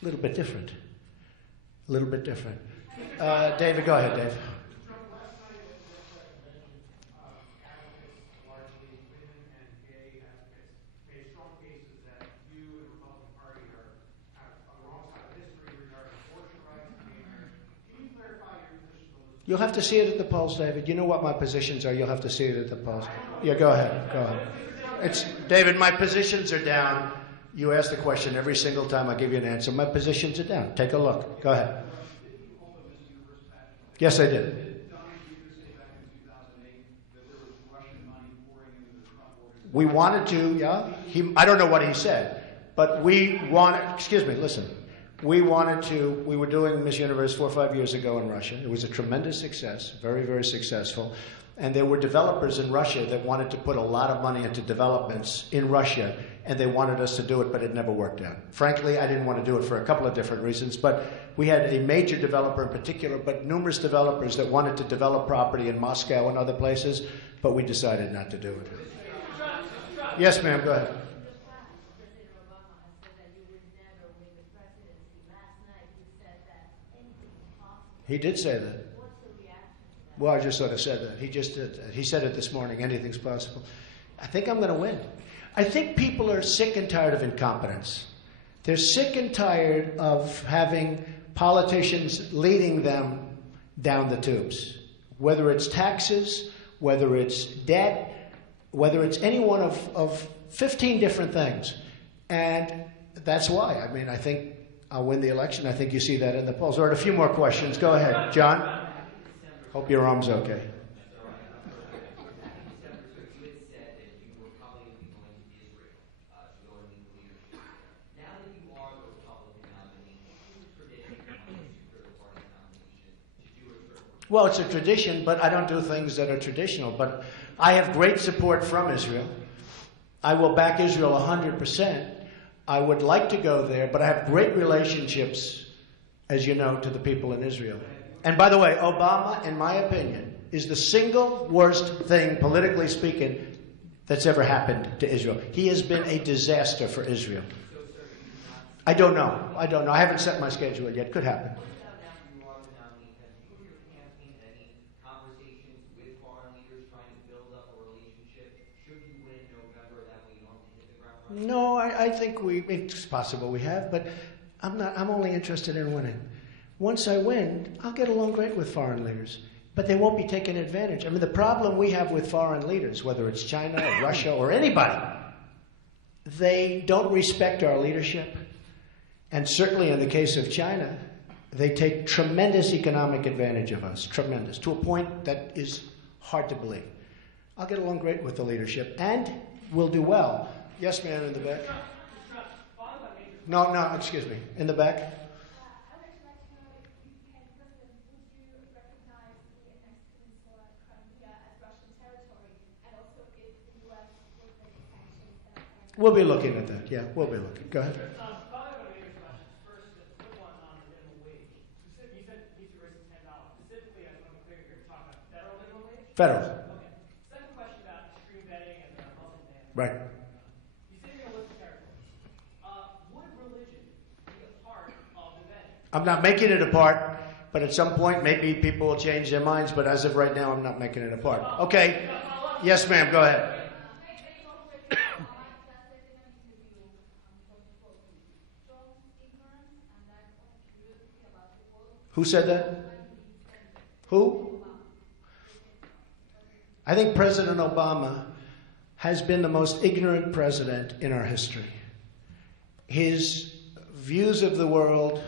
A little bit different. A little bit different. David, go ahead, Dave. You'll have to see it at the polls, David. You know what my positions are. You'll have to see it at the polls. Yeah, go ahead. Go ahead. David, my positions are down. You ask the question every single time I give you an answer. My positions are down. Take a look. Go ahead. Yes, I did. We wanted to, yeah. I don't know what he said, but we wanted, excuse me, listen. We were doing Miss Universe 4 or 5 years ago in Russia. It was a tremendous success, very, very successful. And there were developers in Russia that wanted to put a lot of money into developments in Russia, and they wanted us to do it, but it never worked out. Frankly, I didn't want to do it for a couple of different reasons, but we had a major developer in particular, but numerous developers that wanted to develop property in Moscow and other places, but we decided not to do it. Yes, ma'am, go ahead. He did say that. What's the reaction to that? Well, I just sort of said that. He just did. He said it this morning. Anything's possible. I think I'm going to win. I think people are sick and tired of incompetence. They're sick and tired of having politicians leading them down the tubes. Whether it's taxes, whether it's debt, whether it's any one of 15 different things. And that's why. I mean, I think I'll win the election. I think you see that in the polls. All right, a few more questions. Go ahead. John? Hope your arm's okay. Well, it's a tradition, but I don't do things that are traditional. But I have great support from Israel. I will back Israel 100%. I would like to go there, but I have great relationships, as you know, to the people in Israel. And by the way, Obama, in my opinion, is the single worst thing, politically speaking, that's ever happened to Israel. He has been a disaster for Israel. I don't know. I haven't set my schedule yet. Could happen. No, I think it's possible we have, but I'm only interested in winning. Once I win, I'll get along great with foreign leaders, but they won't be taking advantage. I mean, the problem we have with foreign leaders, whether it's China or Russia or anybody, they don't respect our leadership. And certainly in the case of China, they take tremendous economic advantage of us, tremendous, to a point that is hard to believe. I'll get along great with the leadership, and we'll do well. Yes, ma'am, in the back. No, excuse me. In the back. I would like to know if you can, President, would you recognize the ex-peninsula Crimea as Russian territory, and also if the U.S. would make sanctions? We'll be looking at that. Yeah, we'll be looking. Go ahead. Following on Andrew's questions, first, the quick one on the minimum wage. You said these are raising $10. Specifically, I just want to be clear here, you're talking about federal minimum wage? Federal. Okay. Second question about extreme vetting and the Muslim ban. Right. I'm not making it a part, but at some point maybe people will change their minds, but as of right now I'm not making it a part. Okay. Yes, ma'am, go ahead. Who said that? Who? I think President Obama has been the most ignorant president in our history. His views of the world,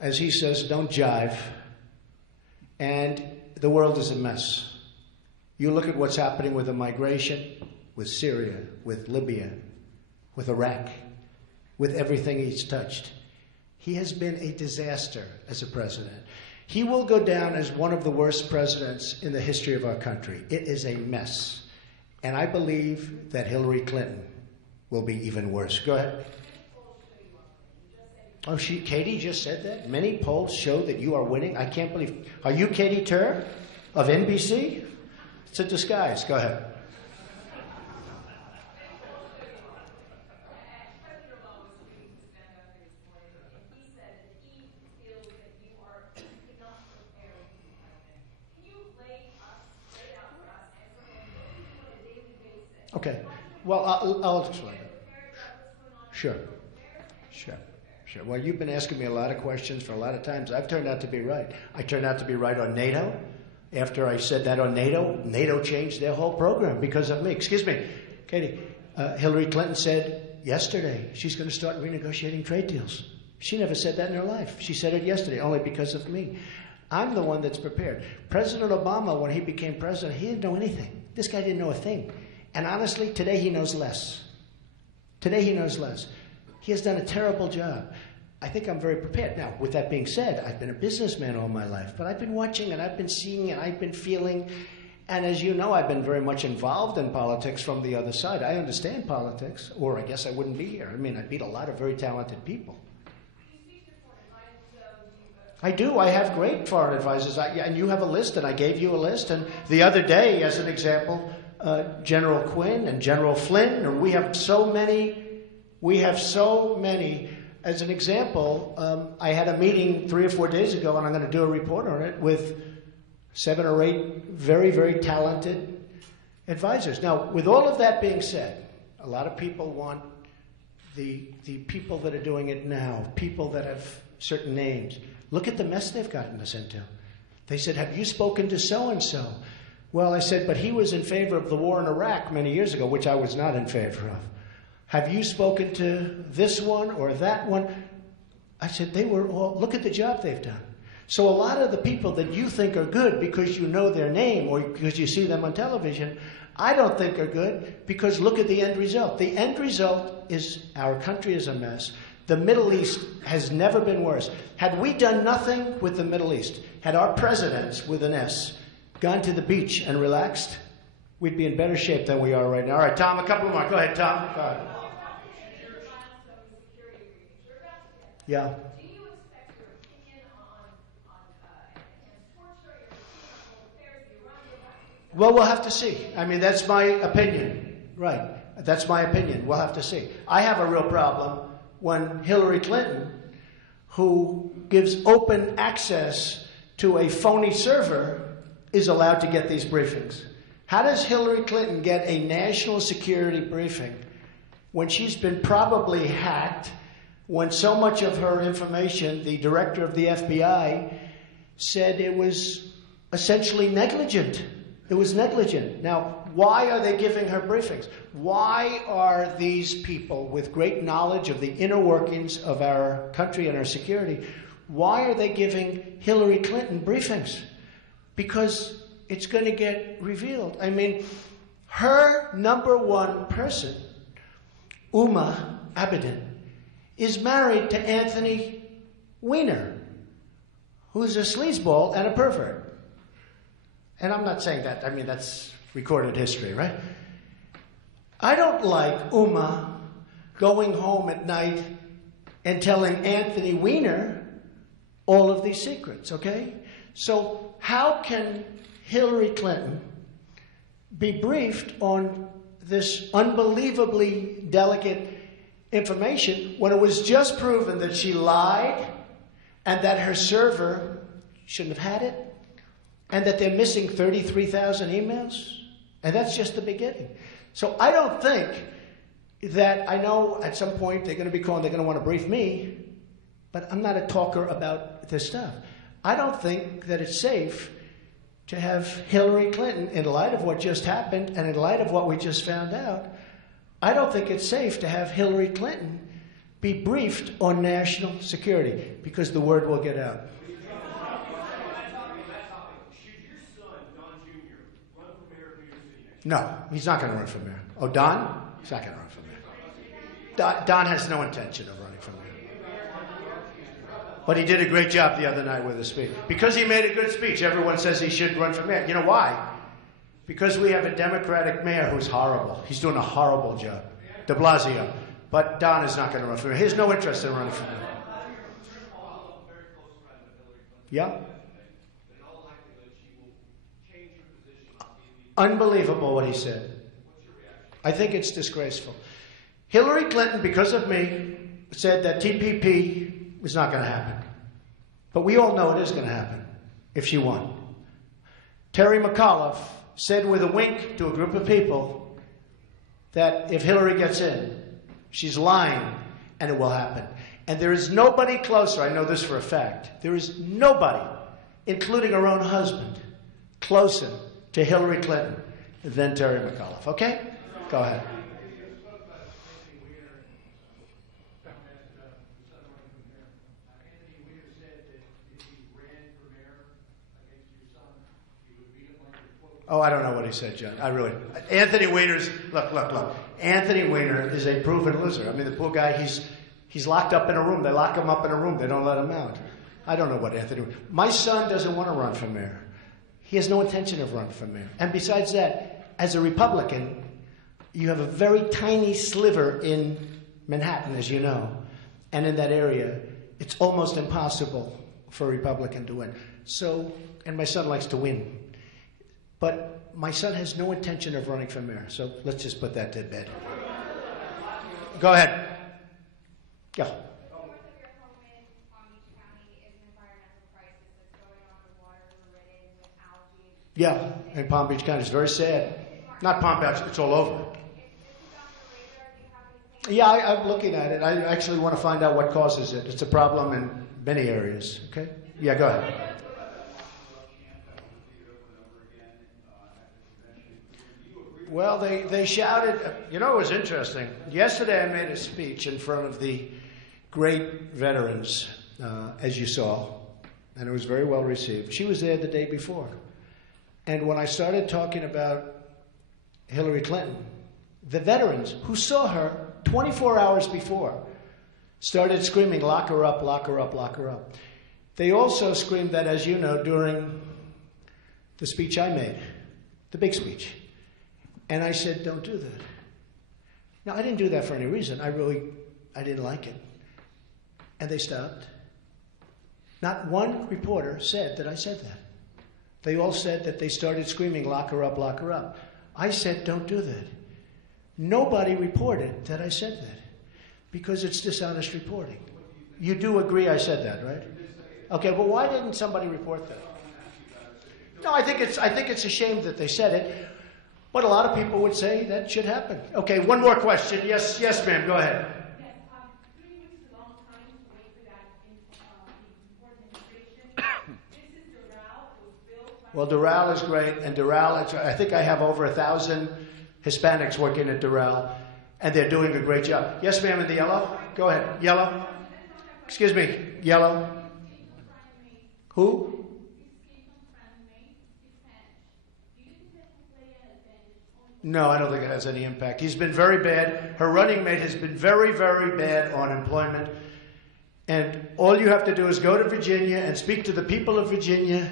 as he says, don't jive, and the world is a mess. You look at what's happening with the migration, with Syria, with Libya, with Iraq, with everything he's touched. He has been a disaster as a president. He will go down as one of the worst presidents in the history of our country. It is a mess. And I believe that Hillary Clinton will be even worse. Go ahead. Oh, Katie just said that? Many polls show that you are winning. I can't believe. Are you Katie Tur of NBC? It's a disguise. Go ahead. Okay. Well, I'll explain it. Sure. Well, you've been asking me a lot of questions for a lot of times. I've turned out to be right. I turned out to be right on NATO. After I said that on NATO, NATO changed their whole program because of me. Excuse me, Katie. Hillary Clinton said yesterday she's going to start renegotiating trade deals. She never said that in her life. She said it yesterday, only because of me. I'm the one that's prepared. President Obama, when he became president, he didn't know anything. This guy didn't know a thing. And honestly, today he knows less. He has done a terrible job. I think I'm very prepared. Now, with that being said, I've been a businessman all my life, but I've been watching and I've been seeing and I've been feeling, and as you know, I've been very much involved in politics from the other side. I understand politics, or I guess I wouldn't be here. I mean, I beat a lot of very talented people. I do. I have great foreign advisors. And you have a list, and I gave you a list. And the other day, as an example, General Quinn and General Flynn, and we have so many. As an example, I had a meeting 3 or 4 days ago, and I'm going to do a report on it, with 7 or 8 very, very talented advisors. Now, with all of that being said, a lot of people want the people that are doing it now, people that have certain names. Look at the mess they've gotten us into. They said, have you spoken to so-and-so? Well, I said, but he was in favor of the war in Iraq many years ago, which I was not in favor of. Have you spoken to this one or that one? I said, they were all, look at the job they've done. So a lot of the people that you think are good because you know their name or because you see them on television, I don't think are good because look at the end result. The end result is our country is a mess. The Middle East has never been worse. Had we done nothing with the Middle East, had our presidents, with an S, gone to the beach and relaxed, we'd be in better shape than we are right now. All right, Tom, a couple more. Go ahead, Tom. Go ahead. Yeah. Do you expect your opinion on torture, your opinion on affairs, the Iranian? Well, we'll have to see. I mean, that's my opinion. Right. That's my opinion. We'll have to see. I have a real problem when Hillary Clinton, who gives open access to a phony server, is allowed to get these briefings. How does Hillary Clinton get a national security briefing when she's been probably hacked, when so much of her information, the director of the FBI said it was essentially negligent? It was negligent. Now, why are they giving her briefings? Why are these people with great knowledge of the inner workings of our country and our security, why are they giving Hillary Clinton briefings? Because it's going to get revealed. I mean, her number one person, Uma Abedin, is married to Anthony Weiner, who's a sleazeball and a pervert. And I'm not saying that. I mean, that's recorded history, right? I don't like Uma going home at night and telling Anthony Weiner all of these secrets, okay? So how can Hillary Clinton be briefed on this unbelievably delicate information when it was just proven that she lied and that her server shouldn't have had it and that they're missing 33,000 emails? And that's just the beginning. So I don't think that, I know at some point they're going to be calling, they're going to want to brief me, but I'm not a talker about this stuff. I don't think that it's safe to have Hillary Clinton, in light of what just happened and in light of what we just found out, I don't think it's safe to have Hillary Clinton be briefed on national security because the word will get out. Should your son, Don Jr., run for mayor of New York City next year? No, he's not going to run for mayor. Oh, Don? He's not going to run for mayor. Don has no intention of running for mayor. But he did a great job the other night with his speech. Because he made a good speech, everyone says he should run for mayor. You know why? Because we have a Democratic mayor who's horrible. He's doing a horrible job. De Blasio. But Don is not going to run for mayor. He has no interest in running for mayor. Yeah? Unbelievable what he said. I think it's disgraceful. Hillary Clinton, because of me, said that TPP was not going to happen. But we all know it is going to happen if she won. Terry McAuliffe said with a wink to a group of people that if Hillary gets in, she's lying and it will happen. And there is nobody closer, I know this for a fact, there is nobody, including her own husband, closer to Hillary Clinton than Terry McAuliffe. Okay? Go ahead. Oh, I don't know what he said, John. Anthony Weiner's, look. Anthony Weiner is a proven loser. I mean, the poor guy, he's locked up in a room. They lock him up in a room. They don't let him out. I don't know what Anthony, my son doesn't want to run for mayor. He has no intention of running for mayor. And besides that, as a Republican, you have a very tiny sliver in Manhattan, as you know. And in that area, it's almost impossible for a Republican to win. So, and my son likes to win. But my son has no intention of running for mayor, so let's just put that to bed. Go ahead. Go. North of your home in Palm Beach County is an environmental crisis that's going on. The waters are ridden with algae. Yeah, in Palm Beach County. It's very sad. Not Palm Beach, it's all over. Is this on your radar? Do you have anything? Yeah, I'm looking at it. I actually want to find out what causes it. It's a problem in many areas. Okay? Yeah, go ahead. Well, they shouted. You know, it was interesting. Yesterday I made a speech in front of the great veterans, as you saw, and it was very well received. She was there the day before. And when I started talking about Hillary Clinton, the veterans who saw her 24 hours before started screaming, lock her up, lock her up, lock her up. They also screamed that, as you know, during the speech I made, the big speech. And I said, don't do that. Now, I didn't do that for any reason. I didn't like it. And they stopped. Not one reporter said that I said that. They all said that they started screaming, lock her up, lock her up. I said, don't do that. Nobody reported that I said that because it's dishonest reporting. You do agree I said that, right? Okay, well, why didn't somebody report that? No, I think it's a shame that they said it, but a lot of people would say that should happen. Okay, one more question. Yes, ma'am, go ahead. Yes, 3 weeks is a long time to wait for that important information. This is Doral. It was built by... Well, Doral is great, and Doral, I think I have over 1,000 Hispanics working at Doral, and they're doing a great job. Yes, ma'am, in the yellow? Go ahead. Yellow? Excuse me, yellow? Who? No, I don't think it has any impact. He's been very bad. Her running mate has been very, very bad on employment. And all you have to do is go to Virginia and speak to the people of Virginia.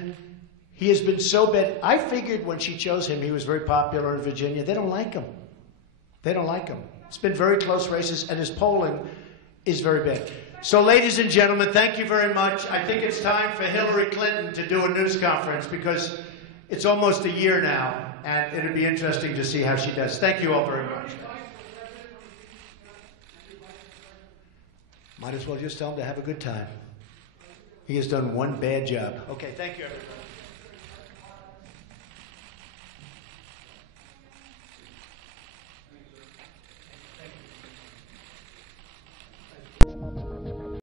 He has been so bad. I figured when she chose him, he was very popular in Virginia. They don't like him. They don't like him. It's been very close races, and his polling is very bad. So, ladies and gentlemen, thank you very much. I think it's time for Hillary Clinton to do a news conference because it's almost a year now. And it'll be interesting to see how she does. Thank you all very much. Might as well just tell him to have a good time. He has done one bad job. Okay, thank you, everybody.